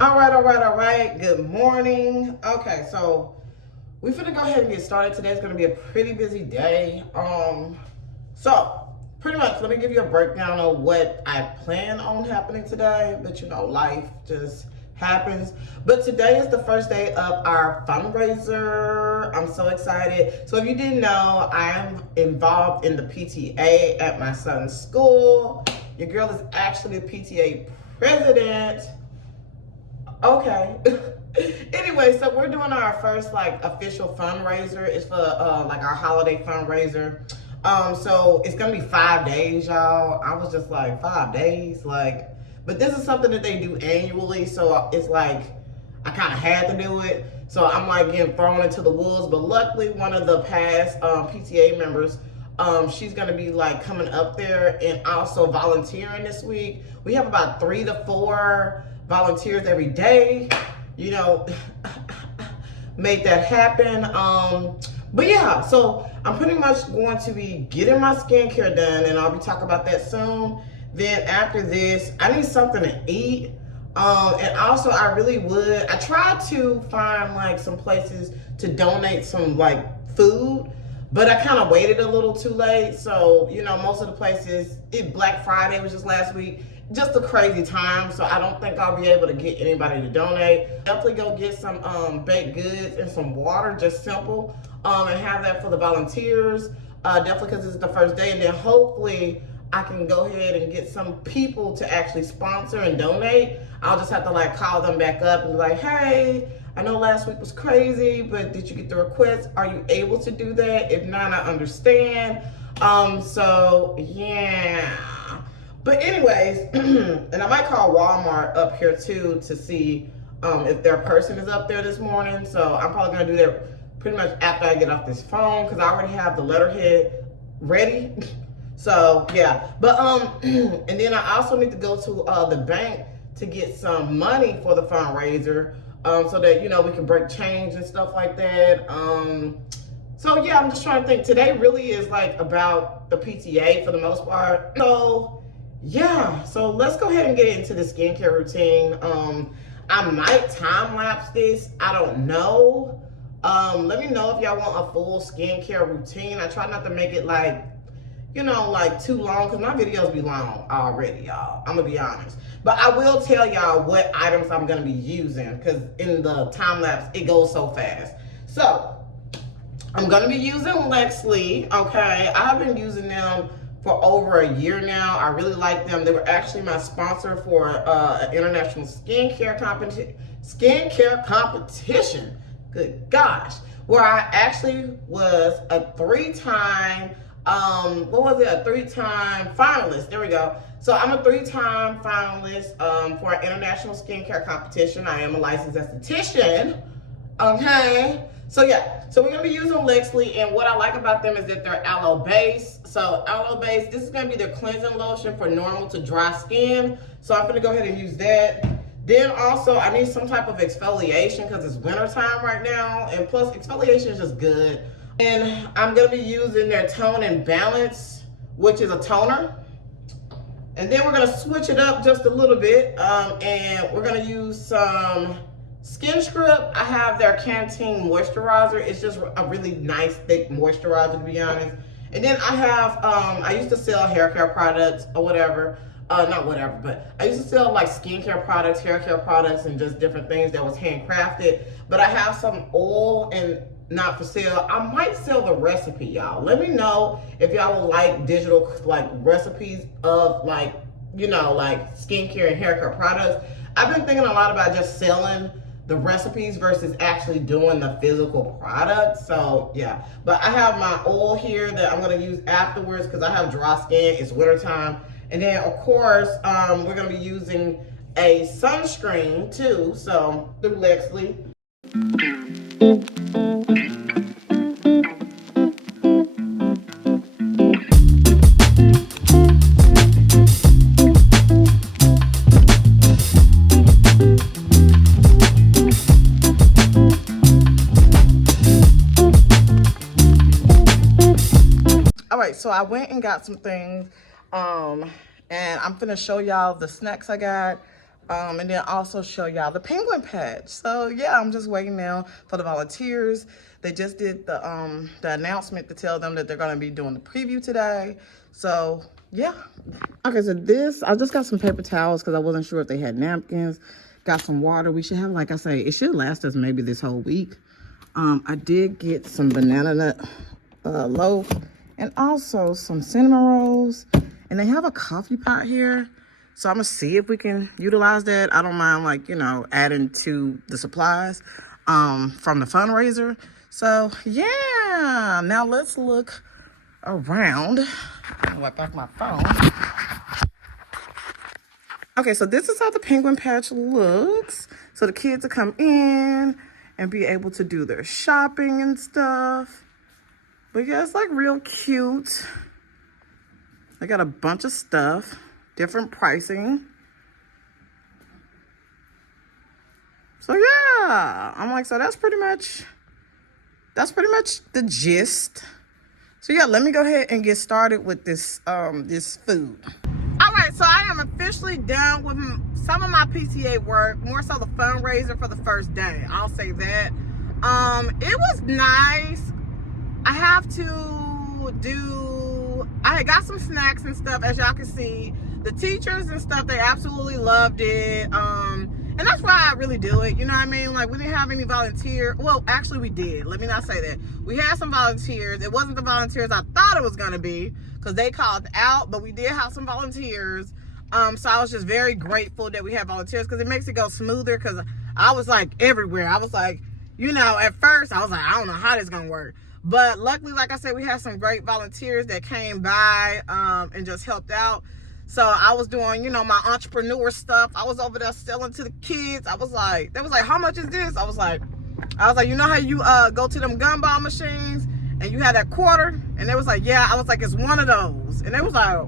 All right. Good morning. Okay, so we're gonna go ahead and get started. Today's gonna be a pretty busy day. So pretty much, let me give you a breakdown of what I plan on happening today. But you know, life just happens. But today is the first day of our fundraiser. I'm so excited. So if you didn't know, I'm involved in the PTA at my son's school. Your girl is actually a PTA president. Okay. Anyway, so we're doing our first official fundraiser. It's for our holiday fundraiser. So it's gonna be 5 days, y'all. I was just like, 5 days, but this is something that they do annually. So it's like I kind of had to do it. So I'm like getting thrown into the wolves. But luckily, one of the past PTA members, she's gonna be coming up there and also volunteering this week. We have about 3 to 4 volunteers every day, you know, make that happen. But yeah, so I'm pretty much going to be getting my skincare done, and I'll be talking about that soon. Then after this, I need something to eat. And also I tried to find some places to donate some food, but I kind of waited a little too late. So, you know, most of the places, Black Friday was just last week, just a crazy time. So I don't think I'll be able to get anybody to donate. Definitely go get some baked goods and some water, just simple, and have that for the volunteers. Definitely because it's the first day, and then hopefully I can go ahead and get some people to actually sponsor and donate. I'll just have to call them back up and be like, hey, I know last week was crazy, but did you get the request? Are you able to do that? If not, I understand. So yeah. But anyways, and I might call Walmart up here too to see if their person is up there this morning. So I'm probably gonna do that pretty much after I get off this phone, because I already have the letterhead ready. So yeah, but and then I also need to go to the bank to get some money for the fundraiser, so that, you know, we can break change and stuff like that. So yeah, I'm just trying to think. Today really is about the PTA for the most part. So yeah, so let's go ahead and get into the skincare routine. I might time lapse this, I don't know. Let me know if y'all want a full skincare routine. I try not to make it too long, because my videos be long already, y'all. I'm gonna be honest. But I will tell y'all what items I'm gonna be using, because in the time lapse, it goes so fast. So I'm gonna be using Lexley, okay? I have been using them for over a year now. I really like them. They were actually my sponsor for an international skincare competition. Good gosh. Where I actually was a 3-time, a 3-time finalist. There we go. So I'm a 3-time finalist for an international skincare competition. I am a licensed esthetician. Okay. So yeah, so we're gonna be using Lexley, and what I like about them is that they're aloe based. So aloe based, this is gonna be their cleansing lotion for normal to dry skin. So I'm gonna go ahead and use that. Then also I need some type of exfoliation, because it's winter time right now, and plus exfoliation is just good. And I'm gonna be using their Tone and Balance, which is a toner. And then we're gonna switch it up just a little bit, and we're gonna use some Skin Script. I have their Canteen moisturizer. It's just a really nice thick moisturizer, to be honest. And then I have, I used to sell hair care products or whatever. Not whatever, but I used to sell skincare products, hair care products, and just different things that was handcrafted. But I have some oil and not for sale. I might sell the recipe, y'all. Let me know if y'all would like digital recipes of skincare and hair care products. I've been thinking a lot about just selling the recipes versus actually doing the physical product. So yeah, but I have my oil here that I'm gonna use afterwards, because I have dry skin, it's winter time. And then of course, we're gonna be using a sunscreen too, so through Lexley. All right, so I went and got some things, and I'm gonna show y'all the snacks I got. And then also show y'all the penguin patch. So yeah, I'm just waiting now for the volunteers. They just did the announcement to tell them that they're gonna be doing the preview today. So yeah. Okay, so I just got some paper towels because I wasn't sure if they had napkins. Got some water. We should have, like I say, it should last us maybe this whole week. I did get some banana nut loaf and also some cinnamon rolls. And they have a coffee pot here. So I'm gonna see if we can utilize that. I don't mind, like, you know, adding to the supplies from the fundraiser. So yeah, now let's look around. I'll wipe off my phone. Okay, so this is how the penguin patch looks. So the kids will come in and be able to do their shopping and stuff. But yeah, it's like real cute. They got a bunch of stuff. Different pricing. So yeah, I'm like, so that's pretty much the gist. So yeah, let me go ahead and get started with this this food. All right, so I am officially done with some of my PTA work, more so the fundraiser for the first day. I'll say that. It was nice. I have to do, I had got some snacks and stuff, as y'all can see. The teachers and stuff, they absolutely loved it. And that's why I really do it. You know what I mean? Like, we didn't have any volunteer. Well, actually we did. Let me not say that. We had some volunteers. It wasn't the volunteers I thought it was going to be because they called out, but we did have some volunteers. So I was just very grateful that we had volunteers because it makes it go smoother because I was like everywhere. I was like, you know, at first I was like, I don't know how this is going to work. But luckily, like I said, we had some great volunteers that came by and just helped out. So I was doing, you know, my entrepreneur stuff. I was over there selling to the kids. I was like, they was like, how much is this? I was like, you know how you go to them gumball machines and you had that quarter? And they was like, yeah. I was like, it's one of those. And they was like,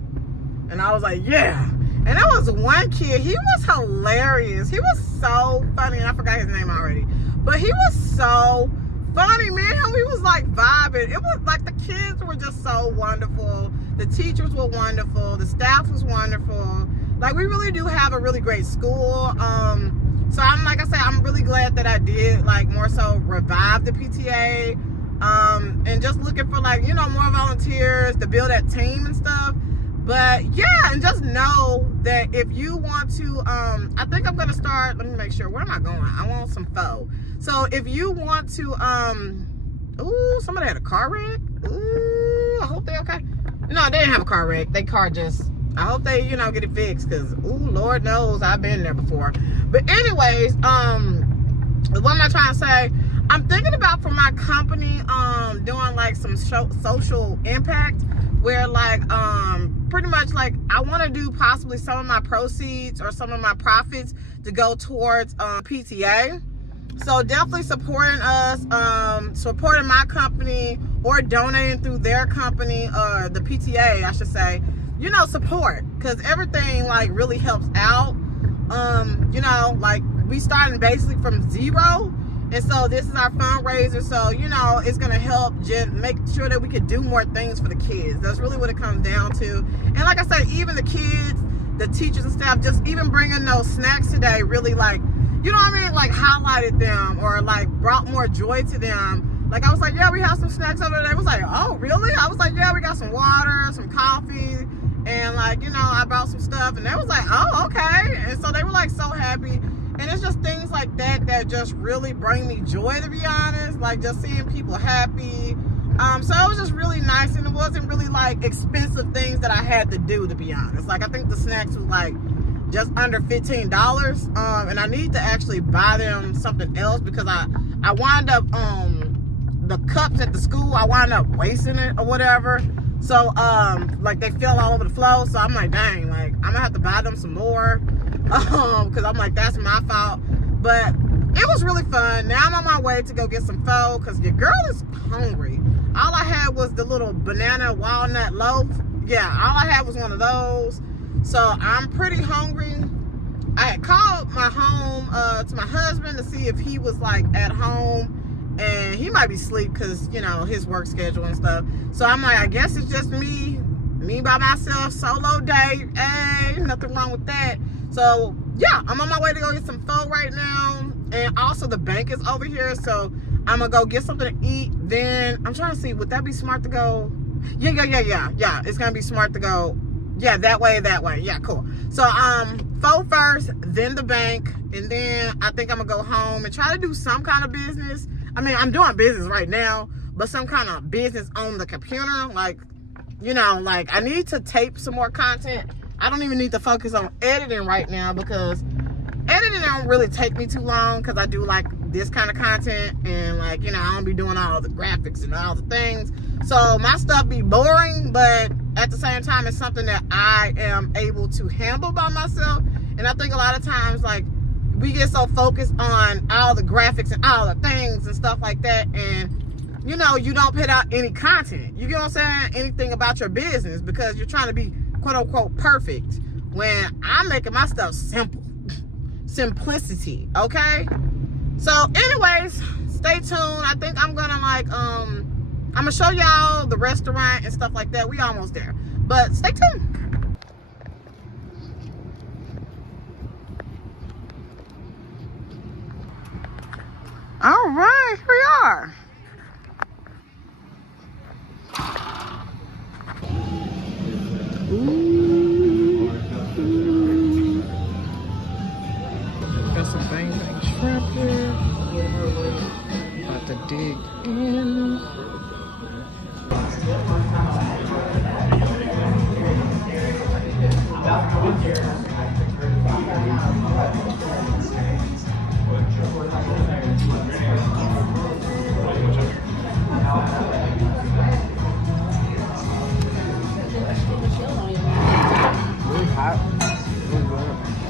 and I was like, yeah. And there was one kid, he was hilarious. He was so funny. And I forgot his name already. But he was so funny, man. How he was like vibing. It was like the kids were just so wonderful. The teachers were wonderful. The staff was wonderful. Like, we really do have a really great school. So I'm, like I said, I'm really glad that I did, like, more so revive the PTA. And just looking for, like, you know, more volunteers to build that team and stuff. But yeah, and just know that if you want to, I think I'm gonna start, let me make sure, where am I going? I want some pho. So if you want to, ooh, somebody had a car wreck. Ooh, I hope they okay. No, they didn't have a car wreck. They car just, I hope they, you know, get it fixed because, ooh, Lord knows I've been there before. But anyways, what am I trying to say? I'm thinking about for my company, doing like some social impact where like, pretty much like I want to do possibly some of my proceeds or some of my profits to go towards PTA. So definitely supporting us, supporting my company or donating through their company, the PTA, I should say, you know, support, because everything like really helps out. You know, like we started basically from zero. And so this is our fundraiser. So, you know, it's going to help make sure that we could do more things for the kids. That's really what it comes down to. And like I said, even the kids, the teachers and staff, just even bringing those snacks today really like, you know what I mean? Like highlighted them or like brought more joy to them. Like I was like, yeah, we have some snacks over there. It was like, oh, really? I was like, yeah, we got some water, some coffee. And like, you know, I brought some stuff. And they was like, oh, okay. And so they were like so happy. And it's just things like that that just really bring me joy, to be honest. Like just seeing people happy. So it was just really nice. And it wasn't really like expensive things that I had to do, to be honest. Like I think the snacks was like just under $15. And I need to actually buy them something else because I wound up, the cups at the school, I wound up wasting it or whatever. So, like they fell all over the floor. So I'm like, dang, like I'm gonna have to buy them some more. Cause I'm like, that's my fault. But it was really fun. Now I'm on my way to go get some pho cause your girl is hungry. All I had was the little banana walnut loaf. Yeah, all I had was one of those. So I'm pretty hungry. I had called my home to my husband to see if he was like at home, and he might be asleep because, you know, his work schedule and stuff. So I'm like, I guess it's just me by myself, solo day. Hey, nothing wrong with that. So yeah, I'm on my way to go get some pho right now. And also the bank is over here, so I'm gonna go get something to eat. Then I'm trying to see, would that be smart to go? Yeah. It's gonna be smart to go. Yeah, that way. Yeah, cool. So pho first, then the bank, and then I think I'm gonna go home and try to do some kind of business. I mean, I'm doing business right now, but some kind of business on the computer. Like, you know, like I need to tape some more content. I don't even need to focus on editing right now because editing don't really take me too long because I do like this kind of content, and like, you know, I don't be doing all the graphics and all the things. So my stuff be boring, but at the same time, it's something that I am able to handle by myself. And I think a lot of times, like, we get so focused on all the graphics and all the things and stuff like that, and you know, you don't put out any content. You get what I'm saying? Anything about your business because you're trying to be quote unquote perfect when I'm making my stuff simple. Simplicity, okay? So anyways, stay tuned. I think I'm gonna like I'm gonna show y'all the restaurant and stuff like that. We almost there, but stay tuned. All right, here we are. Got some bang shrimp here. About to dig in. Really hot. Really good.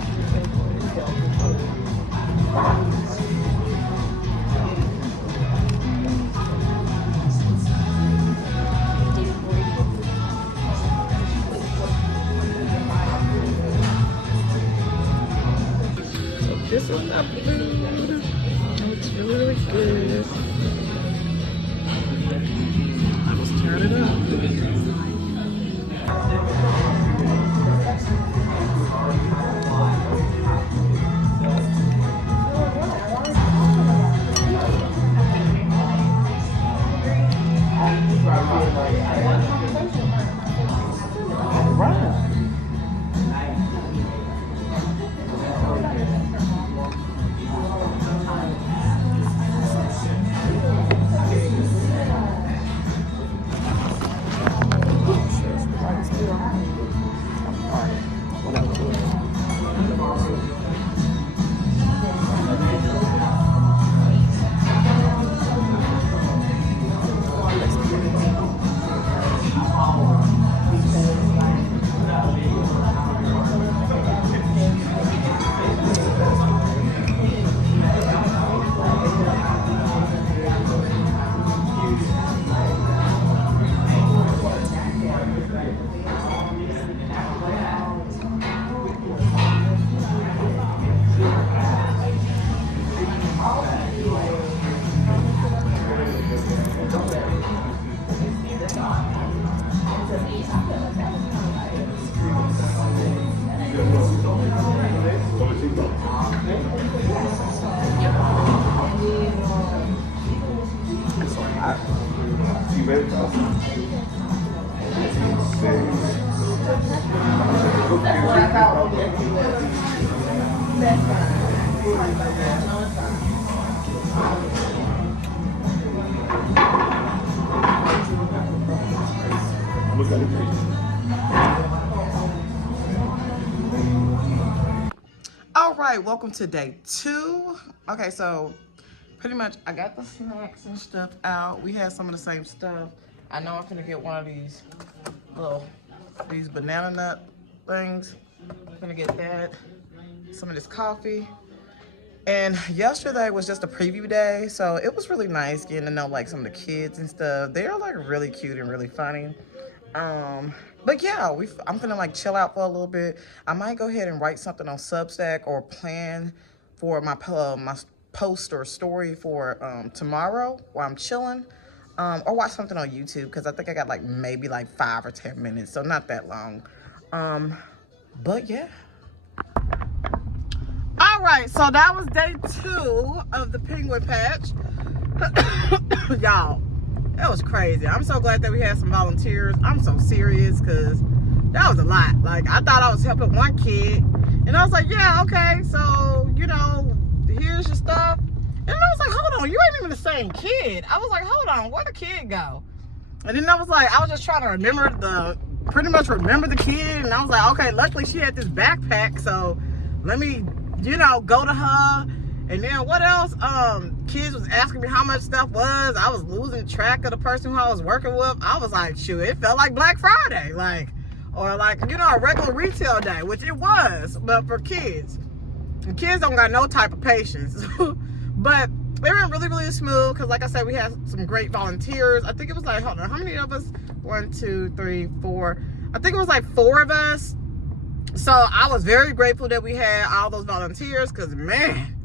This is the food. It's really good. Let's turn it up. All right. All right, welcome to day 2. Okay, so pretty much I got the snacks and stuff out. We had some of the same stuff. I know I'm gonna get one of these these banana nut things. I'm gonna get that. Some of this coffee. And yesterday was just a preview day, so it was really nice getting to know like some of the kids and stuff. They're like really cute and really funny. But yeah, I'm gonna like chill out for a little bit. I might go ahead and write something on Substack or plan for my post or story for tomorrow while I'm chilling, or watch something on YouTube because I think I got like maybe like 5 or 10 minutes, so not that long. But yeah. All right, so that was day 2 of the penguin patch. Y'all, that was crazy. I'm so glad that we had some volunteers. I'm so serious because that was a lot. Like, I thought I was helping one kid, and I was like, yeah, okay, so, you know, here's your stuff. And I was like, hold on, you ain't even the same kid. I was like, hold on, where'd the kid go? And then I was just trying to remember pretty much remember the kid. And I was like, okay, luckily she had this backpack, so let me, you know, go to her. And then what else? Kids was asking me how much stuff was. I was losing track of the person who I was working with. I was like, shoot, it felt like Black Friday, or you know, a regular retail day, which it was, but for kids. And kids don't got no type of patience. But it went really, really smooth because, like I said, we had some great volunteers. I think it was like, hold on, how many of us? 1, 2, 3, 4. I think it was like 4 of us. So I was very grateful that we had all those volunteers because, man,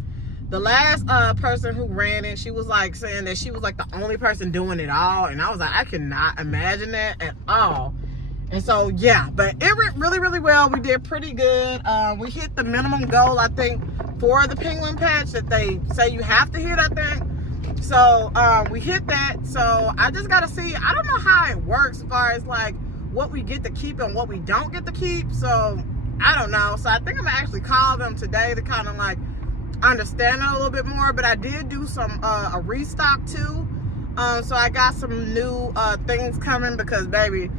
the last person who ran it, she was like saying that she was like the only person doing it all. And I was like, I cannot imagine that at all. And so, yeah, but it went really, really well. We did pretty good. We hit the minimum goal, I think, for the penguin patch that they say you have to hit, I think. So we hit that. So I just got to see, I don't know how it works as far as like what we get to keep and what we don't get to keep. So I don't know. So I think I'm going to actually call them today to kind of like understand it a little bit more. But I did do some a restock too. So I got some new things coming because, baby,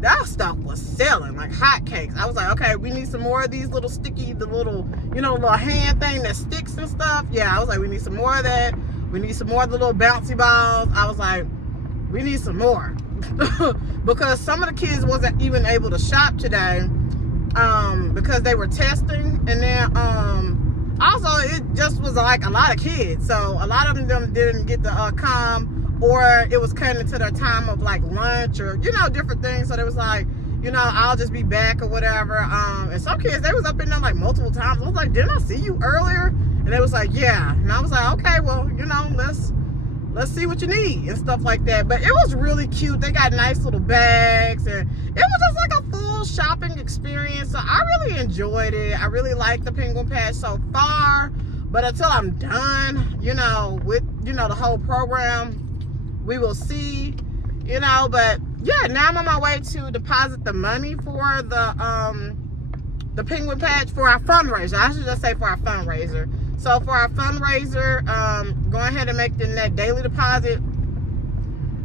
that stuff was selling like hotcakes. I was like, okay, we need some more of these little sticky, the little, you know, little hand thing that sticks and stuff. Yeah, I was like, we need some more of that. We need some more of the little bouncy balls. I was like, we need some more. Because some of the kids wasn't even able to shop today because they were testing. And then also it just was like a lot of kids. So a lot of them didn't get to come. Or it was cutting into their time of like lunch or, you know, different things. So they was like, you know, I'll just be back or whatever. And some kids, they was up in there like multiple times. I was like, didn't I see you earlier? And they was like, yeah. And I was like, okay, well, you know, let's see what you need and stuff like that. But it was really cute. They got nice little bags and it was just like a full shopping experience. So I really enjoyed it. I really like the penguin patch so far. But until I'm done, you know, with, you know, the whole program, we will see, you know. But yeah, now I'm on my way to deposit the money for the penguin patch for our fundraiser. I should just say for our fundraiser. So for our fundraiser, go ahead and make that daily deposit.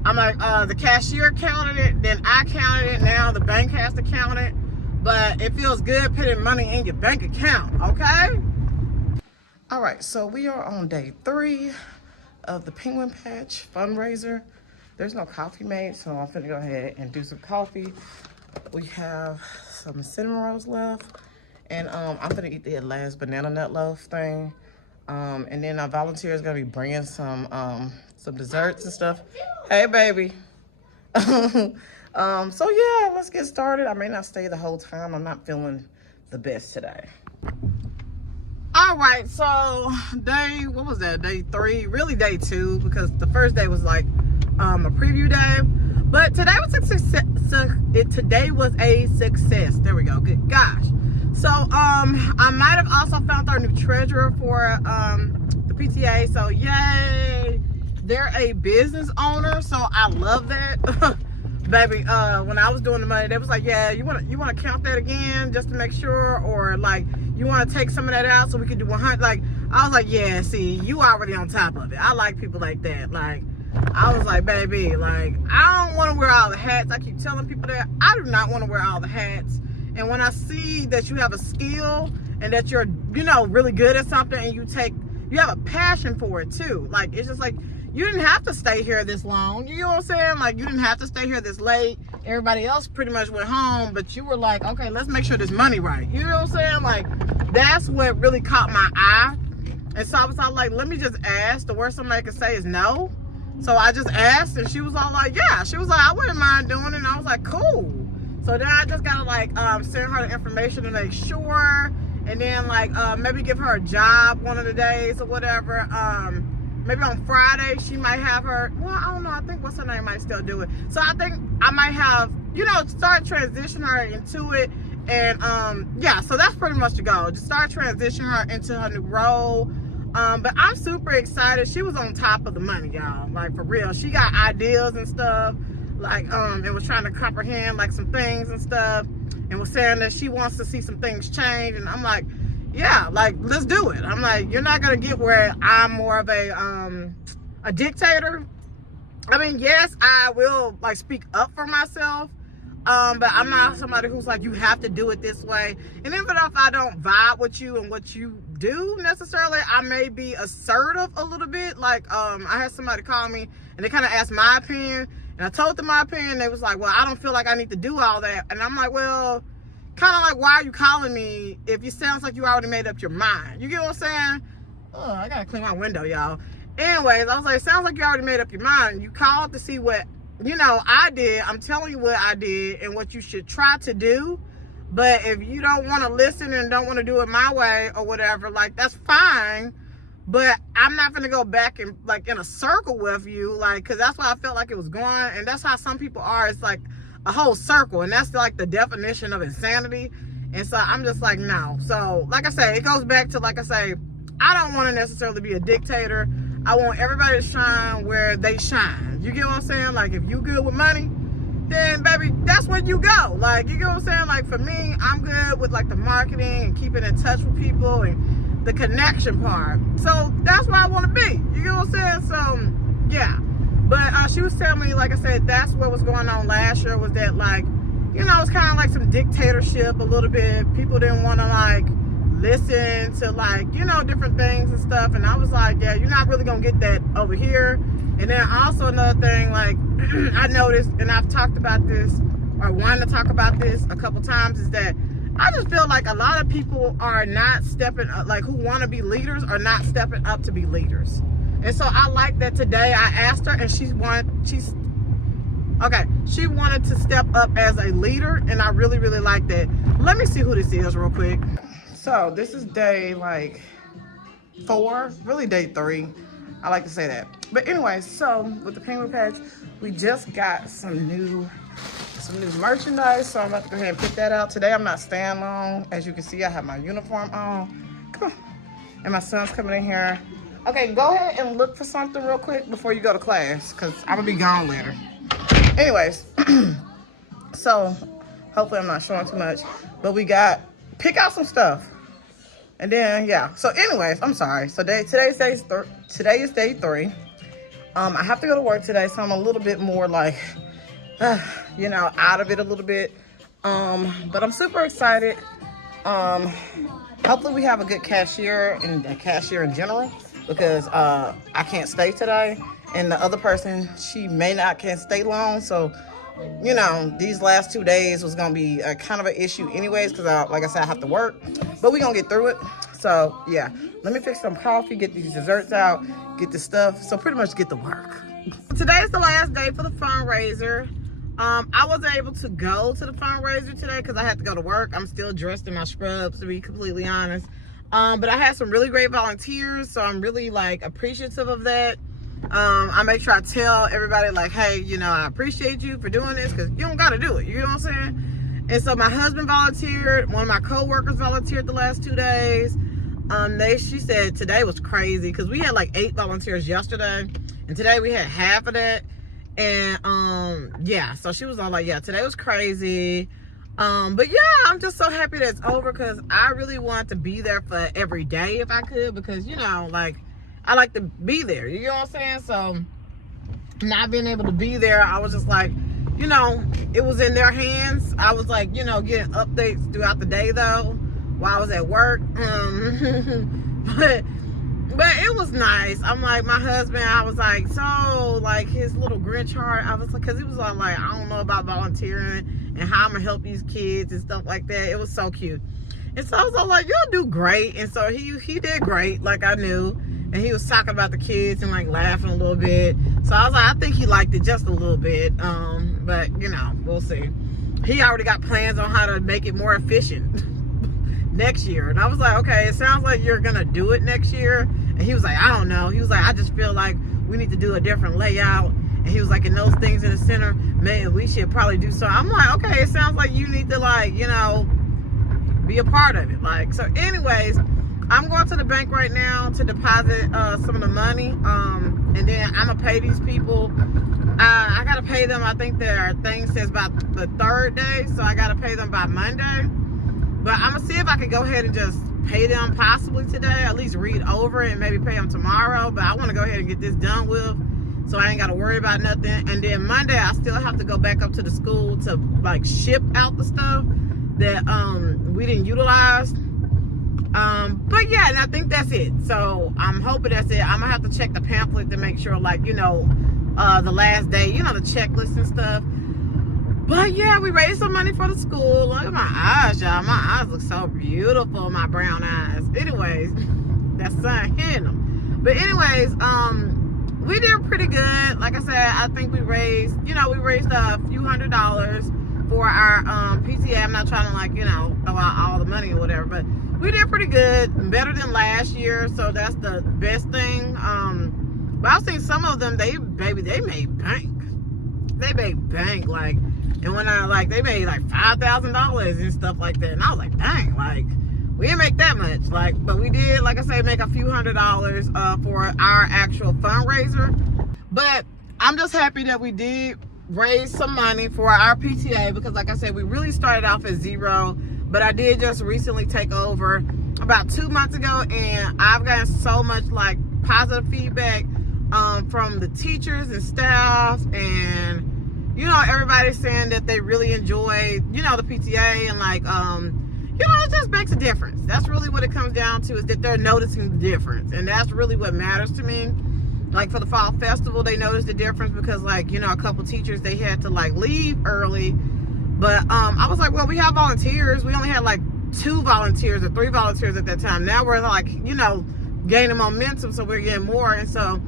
I'm like, the cashier counted it, then I counted it, now the bank has to count it. But it feels good putting money in your bank account, okay? All right, so we are on day 3 of the penguin patch fundraiser. There's no coffee made, so I'm gonna go ahead and do some coffee. We have some cinnamon rolls left, and I'm gonna eat the last banana nut loaf thing. And then our volunteer is gonna be bringing some desserts and stuff. Hey, baby. So yeah, let's get started. I may not stay the whole time. I'm not feeling the best today. All right, so what was that? Day 3, really day 2, because the first day was like a preview day. But today was a success. Today was a success. There we go. Good gosh. So I might have also found our new treasurer for the PTA. So yay! They're a business owner, so I love that. Baby, when I was doing the money, they was like, yeah, you wanna count that again just to make sure, or like you want to take some of that out so we can do 100. Like, I was like, yeah, see, you already on top of it. I like people like that. Like, I was like, baby, like, I don't want to wear all the hats. I keep telling people that I do not want to wear all the hats. And when I see that you have a skill and that you're, you know, really good at something, and you have a passion for it too. Like, it's just like, you didn't have to stay here this long. You know what I'm saying? Like, you didn't have to stay here this late. Everybody else pretty much went home, but you were like, okay, let's make sure this money right. You know what I'm saying? Like, that's what really caught my eye. And so I was all like, let me just ask. The worst somebody could say is no. So I just asked, and she was all like, yeah. She was like, I wouldn't mind doing it. And I was like, cool. So then I just gotta like send her the information to make sure, and then like maybe give her a job one of the days or whatever. Maybe on Friday she might have her, well, I don't know, I think what's her name might still do it. So I think I might have, you know, start transitioning her into it, And yeah, so that's pretty much the goal. Just start transitioning her into her new role. But I'm super excited. She was on top of the money, y'all. Like, for real. She got ideas and stuff. Like, and was trying to comprehend, like, some things and stuff. And was saying that she wants to see some things change. And I'm like, yeah, like, let's do it. I'm like, you're not going to get where I'm more of a dictator. I mean, yes, I will, like, speak up for myself. But I'm not somebody who's like, you have to do it this way. And even if I don't vibe with you and what you do necessarily, I may be assertive a little bit. Like, I had somebody call me and they kind of asked my opinion. And I told them my opinion. They was like, well, I don't feel like I need to do all that. And I'm like, well, kind of like, why are you calling me if it sounds like you already made up your mind? You get what I'm saying? Oh, I got to clean my window, y'all. Anyways, I was like, it sounds like you already made up your mind. You called to see what, you know, I did. I'm telling you what I did and what you should try to do. But if you don't want to listen and don't want to do it my way or whatever, like, that's fine. But I'm not going to go back and, like, in a circle with you, like, because that's why I felt like it was going. And that's how some people are. It's like a whole circle. And that's, like, the definition of insanity. And so I'm just like, no. So, like I say, it goes back to, like I say, I don't want to necessarily be a dictator. I want everybody to shine where they shine. You get what I'm saying? Like, if you good with money, then, baby, that's where you go. Like, you get what I'm saying? Like, for me, I'm good with, like, the marketing and keeping in touch with people and the connection part. So, that's where I want to be. You get what I'm saying? So, yeah. But she was telling me, like I said, that's what was going on last year, was that, like, you know, it's kind of like some dictatorship a little bit. People didn't want to, like, listen to, like, you know, different things and stuff. And I was like, yeah, you're not really gonna get that over here. And then also another thing, like, I noticed, and I've talked about this, or wanted to talk about this a couple times, is that I just feel like a lot of people are not stepping up, like, who want to be leaders are not stepping up to be leaders. And so I like that today I asked her, and she wanted to step up as a leader, and I really, really like that. Let me see who this is real quick. So this is day, like, 4, really day 3. I like to say that. But anyway, so with the penguin patch, we just got some new merchandise. So I'm about to go ahead and pick that out. Today I'm not staying long. As you can see, I have my uniform on. Come on. And my son's coming in here. Okay, go ahead and look for something real quick before you go to class, because I'm gonna be gone later. Anyways, so hopefully I'm not showing too much. But we got, pick out some stuff. And then, yeah. So anyways, I'm sorry. So today is day 3. I have to go to work today, so I'm a little bit more like, you know, out of it a little bit. But I'm super excited. Hopefully we have a good cashier and a cashier in general, because I can't stay today. And the other person, she can't stay long. So, you know, these last 2 days was going to be a kind of an issue anyways, because, like I said, I have to work. But we're going to get through it. So, yeah. Let me fix some coffee, get these desserts out, get the stuff. So, pretty much get to work. Today's the last day for the fundraiser. I wasn't able to go to the fundraiser today because I had to go to work. I'm still dressed in my scrubs, to be completely honest. But I had some really great volunteers, so I'm really, like, appreciative of that. I make sure I tell everybody, like, hey, you know, I appreciate you for doing this, because you don't got to do it. You know what I'm saying? And so my husband volunteered. One of my co-workers volunteered the last 2 days. She said today was crazy, because we had like 8 volunteers yesterday, and today we had half of that. And yeah, so she was all like, yeah, today was crazy. But yeah, I'm just so happy that it's over, because I really want to be there for every day if I could, because, you know, like, I like to be there. You know what I'm saying? So not being able to be there, I was just like, you know, it was in their hands. I was like, you know, getting updates throughout the day though, while I was at work. But it was nice. I'm like, my husband, I was like, so, like, his little Grinch heart, I was like, because he was all like, I don't know about volunteering and how I'm going to help these kids and stuff like that. It was so cute. And so I was all like, you'll do great. And so he did great, like I knew. And he was talking about the kids and, like, laughing a little bit. So I was like, I think he liked it just a little bit. But, you know, we'll see. He already got plans on how to make it more efficient next year. And I was like, okay, it sounds like you're going to do it next year. And he was like, I don't know. He was like, I just feel like we need to do a different layout. And he was like, and those things in the center, man, we should probably do so. I'm like, okay, it sounds like you need to, like, you know, be a part of it. Like, so anyways, I'm going to the bank right now to deposit some of the money, and then I'm gonna pay these people. I gotta pay them. I think their thing says about the 3rd day, so I gotta pay them by Monday. But I'm gonna see if I can go ahead and just pay them possibly today, at least read over it and maybe pay them tomorrow. But I want to go ahead and get this done with, so I ain't got to worry about nothing. And then Monday I still have to go back up to the school to like ship out the stuff that we didn't utilize. But yeah, and I think that's it. So I'm hoping that's it. I'm gonna have to check the pamphlet to make sure, like, you know, the last day, you know, the checklist and stuff. But yeah, we raised some money for the school. Look at my eyes, y'all. My eyes look so beautiful, my brown eyes. Anyways, that sun hitting them. But anyways, we did pretty good. Like I said, I think we raised, you know, we raised a few $100s for our PTA. I'm not trying to, like, you know, throw out all the money or whatever, but we did pretty good, better than last year. So that's the best thing. But I've seen some of them, they made bank. They made bank, like. And when they made like $5,000 and stuff like that. And I was like, dang, like, we didn't make that much. Like, but we did, like I say, make a few $100s for our actual fundraiser. But I'm just happy that we did raise some money for our PTA, because like I said, we really started off at zero. But I did just recently take over about 2 months ago, and I've gotten so much like positive feedback from the teachers and staff, and you know, everybody's saying that they really enjoy, you know, the PTA, and like, you know, it just makes a difference. That's really what it comes down to, is that they're noticing the difference. And that's really what matters to me. Like for the fall festival, they noticed the difference because, like, you know, a couple teachers, they had to like leave early. But I was like, well, we have volunteers. We only had like 2 volunteers or 3 volunteers at that time. Now we're like, you know, gaining momentum, so we're getting more. And so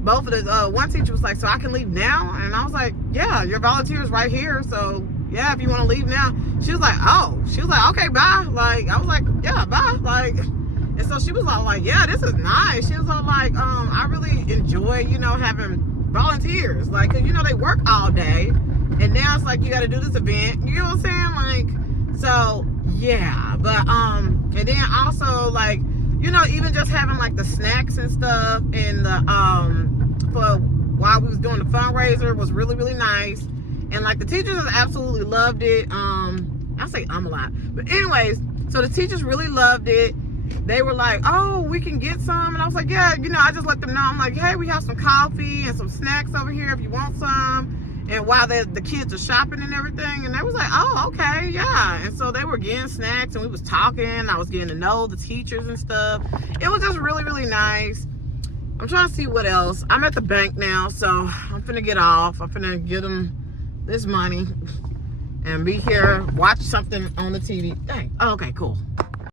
both of the one teacher was like, so I can leave now? And I was like, yeah, your volunteer is right here, so yeah, if you want to leave now. She was like, oh, she was like, okay, bye. Like, I was like, yeah, bye. Like, and so she was all like, yeah, this is nice. She was all like, I really enjoy, you know, having volunteers, like, 'cause, you know, they work all day, and now it's like you got to do this event, you know what I'm saying? Like, so yeah. But and then also, like, you know, even just having like the snacks and stuff, and the for while we was doing the fundraiser was really, really nice. And like the teachers absolutely loved it. I say a lot, but anyways, so the teachers really loved it. They were like, oh, we can get some. And I was like, yeah, you know, I just let them know. I'm like, hey, we have some coffee and some snacks over here if you want some. And while the kids are shopping and everything, and they was like, oh, okay, yeah. And so they were getting snacks, and we was talking. I was getting to know the teachers and stuff. It was just really, really nice. I'm trying to see what else. I'm at the bank now, so I'm finna get off. I'm finna get them this money and be here, watch something on the TV. Dang. Oh, okay, cool.